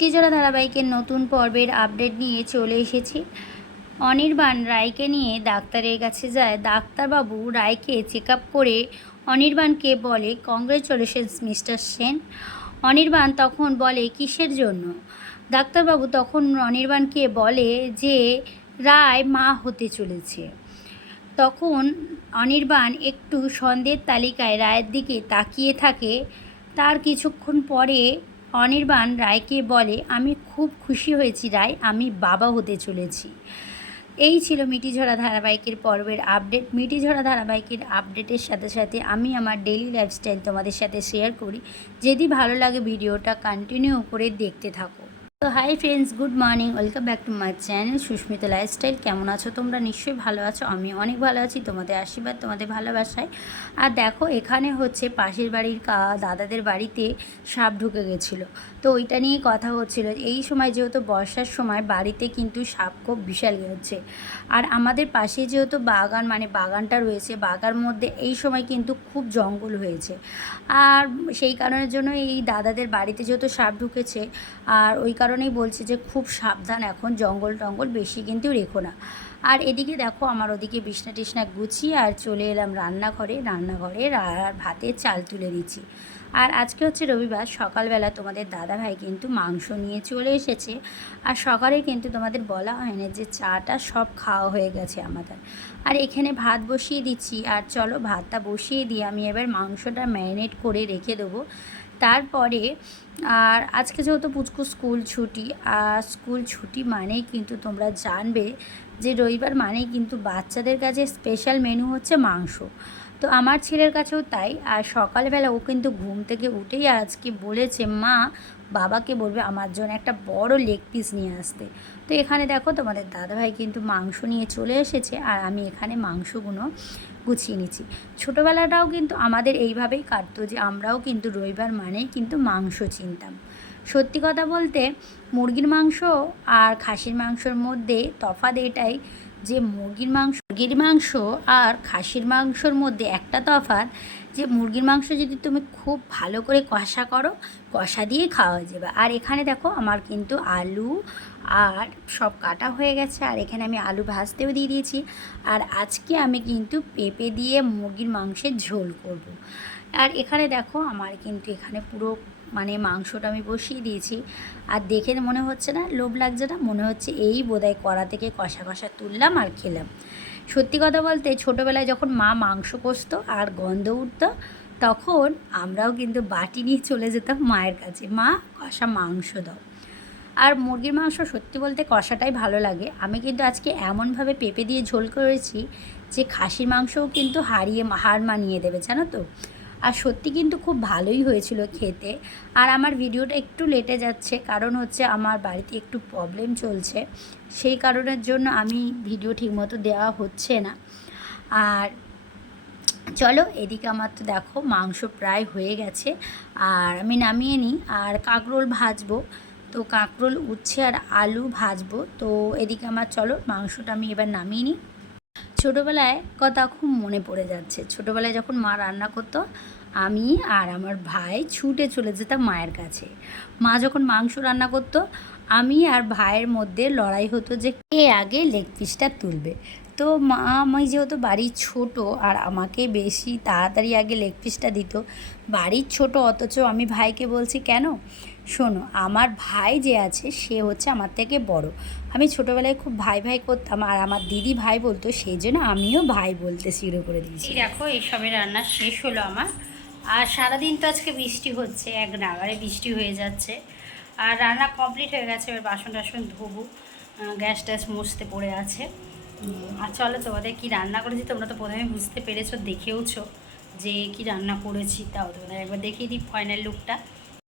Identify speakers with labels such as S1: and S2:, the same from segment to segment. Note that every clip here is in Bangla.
S1: টিজরা ধারাবাহিকের নতুন পর্বের আপডেট নিয়ে চলে এসেছি। অনির্বাণ রায়কে নিয়ে ডাক্তারের কাছে যায়। ডাক্তারবাবু রায়কে চেক আপ করে অনির্বাণকে বলে কংগ্রেচুলেশনস মিস্টার সেন। অনির্বাণ তখন বলে, কিসের জন্য? ডাক্তারবাবু তখন অনির্বাণকে বলে যে, রায় মা হতে চলেছে। তখন অনির্বাণ একটু সন্দেহের তালিকায় রায়ের দিকে তাকিয়ে থাকে। তার কিছুক্ষণ পরে অনির্বাণ রায়কে বলে, আমি খুব খুশি হয়েছি রায়, আমি বাবা হতে চলেছি। এই ছিল মিটিঝরা ধারাবাহিকের পর্বের আপডেট। মিটিঝরা ধারাবাহিকের আপডেটের সাথে সাথে আমি আমার ডেইলি লাইফস্টাইল তোমাদের সাথে শেয়ার করি। যদি ভালো লাগে ভিডিওটা কন্টিনিউ করে দেখতে থাকো। তো hi friends, good morning. Welcome back to my channel Susmita lifestyle. কেমন আছো তোমরা? নিশ্চয়ই ভালো আছো। আমি অনেক ভালো আছি। তোমাদের আশীর্বাদ, তোমাদের ভালোবাসায়। আর দেখো, এখানে হচ্ছে পাশের বাড়ির দাদাদের বাড়িতে সাপ ঢুকে গেছিল। তো ওইটা নিয়ে কথা হচ্ছিল। এই সময় যেহেতু বর্ষার সময়, বাড়িতে কিন্তু সাপ খুব বিশাল হচ্ছে। আর আমাদের পাশে যেহেতু বাগান মানে বাগানটা রয়েছে, বাগার মধ্যে এই সময় কিন্তু খুব জঙ্গল হয়েছে। আর সেই কারণের জন্য এই দাদাদের বাড়িতে যেহেতু সাপ ঢুকেছে, আর ওই কারণেই বলছি যে খুব সাবধান এখন, জঙ্গল টঙ্গল বেশি কিন্তু রেখো না। আর এদিকে দেখো আমার ওদিকে বিছনা টিছনা গুছিয়ে আর চলে এলাম রান্নাঘরে। রান্নাঘরে আর ভাতের চাল তুলে দিচ্ছি আর আজকে হচ্ছে রবিবার, সকালবেলা তোমাদের দাদা ভাই কিন্তু মাংস নিয়ে চলে এসেছে। আর সকালে কিন্তু তোমাদের বলা হয় না যে চাটা সব খাওয়া হয়ে গেছে আমাদের। আর এখানে ভাত বসিয়ে দিচ্ছি। আর চলো ভাতটা বসিয়ে দিয়ে আমি এবার মাংসটা ম্যারিনেট করে রেখে দেবো। তারপরে, আর আজকে যেহেতু পুচকু স্কুল ছুটি, আর স্কুল ছুটি মানেই কিন্তু তোমরা জানবে যে রবিবার মানেই কিন্তু বাচ্চাদের কাছে স্পেশাল মেনু হচ্ছে মাংস। তো আমার ছেলের কাছেও তাই। আর সকালবেলা ও কিন্তু ঘুম থেকে উঠেই আজকে বলেছে, মা, বাবাকে বলবে আমার জন্য একটা বড় লেগ পিস নিয়ে আসতে। তো এখানে দেখো তোমাদের দাদাভাই কিন্তু মাংস নিয়ে চলে এসেছে, আর আমি এখানে মাংসগুলো গুছিয়ে নিচ্ছি। ছোটোবেলাটাও কিন্তু আমাদের এইভাবেই কাটতো যে আমরাও কিন্তু রবিবার মানেই কিন্তু মাংস চিনতাম। সত্যি কথা বলতে মুরগির মাংস আর খাসির মাংসর মধ্যে তফাৎ এটাই যে মুরগির মাংস মুরগির মাংস আর খাসির মাংসর মধ্যে একটা তফাৎ যে মুরগির মাংস যদি তুমি খুব ভালো করে কষা করো, কষা দিয়ে খাওয়া যাবে আর এখানে দেখো আমার কিন্তু আলু আর সব কাটা হয়ে গেছে, আর এখানে আমি আলু ভাজতেও দিয়ে দিয়েছি আর আজকে আমি কিন্তু পেঁপে দিয়ে মুরগির মাংসের ঝোল করব। আর এখানে দেখো আমার কিন্তু এখানে পুরো মানে মাংসটা আমি বসিয়ে দিয়েছি। আর দেখে মনে হচ্ছে না, লোভ লাগছে না, মনে হচ্ছে এই বোধহয় কড়া থেকে কষা কষা তুললাম আর খেলাম। সত্যি কথা বলতে ছোটোবেলায় যখন মা মাংস কষতো আর গন্ধ উঠতো, তখন আমরাও কিন্তু বাটি নিয়ে চলে যেতাম মায়ের কাছে, মা, কষা মাংস দাও। আর মুরগির মাংস সত্যি বলতে কষাটাই ভালো লাগে। আমি কিন্তু আজকে এমনভাবে পেঁপে দিয়ে ঝোল করেছি যে খাসির মাংসও কিন্তু হারিয়ে, হার মানিয়ে দেবে, জানো তো? আর সত্যি কিন্তু খুব ভালোই হয়েছিল খেতে। আর আমার ভিডিওটা একটু লেটে যাচ্ছে, কারণ হচ্ছে আমার বাড়িতে একটু প্রবলেম চলছে। সেই কারণের জন্য আমি ভিডিও ঠিকমতো দেওয়া হচ্ছে না। আর চলো এদিকে আমার তো দেখো মাংস প্রায় হয়ে গেছে, আর আমি নামিয়ে নিই। আর কাঁকরোল ভাজবো, তো কাঁকরোল উচ্ছে আর আলু ভাজবো, তো এদিকে আমার চলো মাংসটা আমি এবার নামিয়ে নিই। ছোটোবেলায় কথা খুব মনে পড়ে যাচ্ছে। ছোটোবেলায় যখন মা রান্না করতো, আমি আর আমার ভাই ছুটে চলে যেতাম মায়ের কাছে। মা যখন মাংস রান্না করতো, আমি আর ভাইয়ের মধ্যে লড়াই হতো যে কে আগে লেগ পিসটা তুলবে। তো মা আমি যেহেতু বাড়ির ছোট আর আমাকে বেশি তাড়াতাড়ি আগে লেগ পিসটা দিত, বাড়ির ছোট অথচ আমি ভাইকে বলছি, কেন? শোনো, আমার ভাই যে আছে, সে হচ্ছে আমার থেকে বড়। আমি ছোটোবেলায় খুব ভাই ভাই করতাম, আর আমার দিদি ভাই বলতো, সেই জন্য আমিও ভাই বলতে শুরু করে দিয়েছি। দেখো এইসবে রান্না শেষ হলো আমার। আর সারাদিন তো আজকে বৃষ্টি হচ্ছে, এক নাগারে বৃষ্টি হয়ে যাচ্ছে। আর রান্না কমপ্লিট হয়ে গেছে, এবার বাসন টাসন ধোবো গ্যাস ট্যাস মুছতে পড়ে আছে। আর চলো, তোমাদের কি রান্না করেছি তোমরা তো প্রথমে বুঝতে পেরেছ, দেখেওছো যে কি রান্না করেছি, তাও তোমাদের একবার দেখিয়ে দিই ফাইনাল লুকটা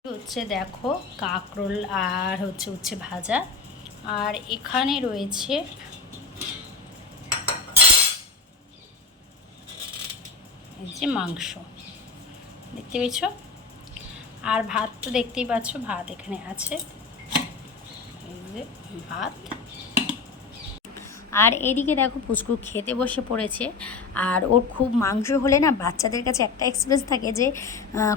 S1: হচ্ছে দেখো কাঁকরোল আর হচ্ছে হচ্ছে ভাজা। আর এখানে রয়েছে যে মাংস। দেখতে পেয়েছ? আর ভাত তো দেখতেই পাচ্ছ, ভাত এখানে আছে। ভাত। আর এদিকে দেখো পুচকু খেতে বসে পড়েছে। আর ওর খুব মাংস হলে না বাচ্চাদের কাছে একটা এক্সপ্রেস থাকে যে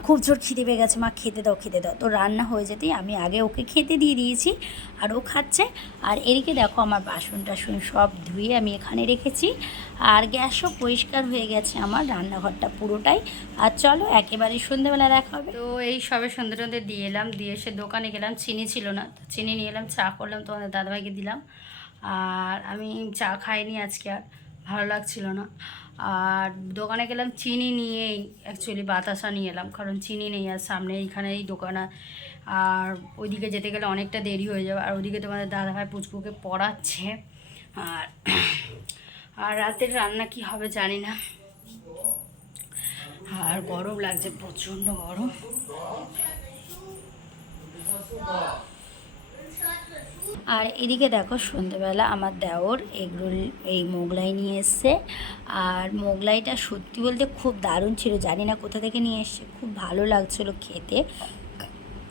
S1: খুব জোর খিদে পেয়ে গেছে, মা খেতে দাও খেতে দাও। তো রান্না হয়ে যেতেই আমি আগে ওকে খেতে দিয়ে দিয়েছি আর ও খাচ্ছে। আর এদিকে দেখো আমার বাসন টাসন সব ধুয়ে আমি এখানে রেখেছি। আর গ্যাসও পরিষ্কার হয়ে গেছে আমার, রান্নাঘরটা পুরোটাই। আর চলো একেবারে সন্ধ্যেবেলা দেখা হবে। তো এই সবে সন্ধ্যে টন্ধে দিয়ে এলাম, দিয়ে এসে দোকানে গেলাম, চিনি ছিল না। চিনি নিয়ে এলাম, চা করলাম, তোমাদের দাদাভাইকে দিলাম। আর আমি চা খাইনি আজকে আর, ভালো লাগছিল না। আর দোকানে গেলাম, চিনি নিয়েই অ্যাকচুয়ালি বাতাসা নিয়ে এলাম, কারণ চিনি নেই আর সামনে এইখানেই দোকান আর- ওইদিকে যেতে গেলে অনেকটা দেরি হয়ে যাবে। আর ওইদিকে তোমাদের দাদাভাই পুচকুকে পড়াচ্ছে। আর আর রাতের রান্না কি হবে জানি না। আর গরম লাগছে, প্রচণ্ড গরম। আর এদিকে দেখো সন্ধেবেলা আমার দেওর এগরোল, এই মোগলাই নিয়ে এসছে। আর মোগলাইটা সত্যি বলতে খুব দারুণ ছিল, জানি না কোথা থেকে নিয়ে এসছে, খুব ভালো লাগছিল খেতে।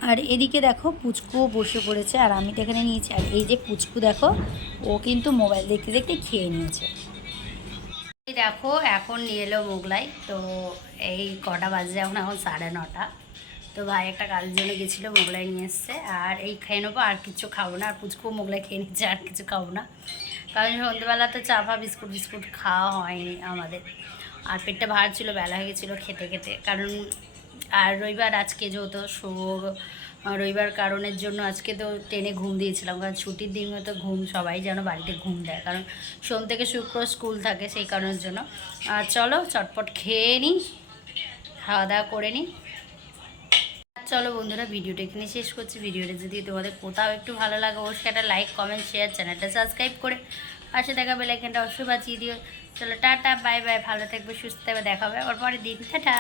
S1: আর এদিকে দেখো পুচকুও বসে পড়েছে, আর আমি তো এখানে নিয়েছি। আর এই যে পুচকু দেখো, ও কিন্তু মোবাইল দেখতে দেখতে খেয়ে নিয়েছে। দেখো, এখন নিয়ে এলো মোগলাই। তো এই কটা বাজে এখন এখন সাড়ে নটা। তো ভাই একটা কাজের জন্য গেছিল, মোগলাই নিয়ে এসছে। আর এই খেয়ে নেব, আর কিছু খাব না। আর পুচকু মোগলাই খেয়ে নিচ্ছে আর কিছু খাব না। কারণ সন্ধ্যেবেলা তো চা ফা, বিস্কুট বিস্কুট খাওয়া হয়নি আমাদের। আর পেটটা ভার ছিল, বেলা হয়ে গেছিল খেতে খেতে। কারণ আর রবিবার আজকে যেহেতু শো রবিবার কারণের জন্য আজকে তো ট্রেনে ঘুম দিয়েছিলাম। কারণ ছুটির দিন তো ঘুম, সবাই যেন বাড়িতে ঘুম দেয়। কারণ সোম থেকে শুক্র স্কুল থাকে সেই কারণের জন্য। আর চলো, চটপট খেয়ে নিই, খাওয়া দাওয়া করে নিই। চলো বন্ধুরা, ভিডিওটা এখানে শেষ করছি। ভিডিওটা যদি তোমাদের কোথাও একটু ভালো লাগে, অবশ্যই একটা লাইক কমেন্ট শেয়ার চ্যানেলটা সাবস্ক্রাইব করে পাশে দেখা বেলাইকেনটা অবশ্যই বাঁচিয়ে দিও। চলো, টাটা বাই বাই ভালো থাকবে, সুস্থ থাকবে, দেখা হবে আবার পরের দিন। টাটা!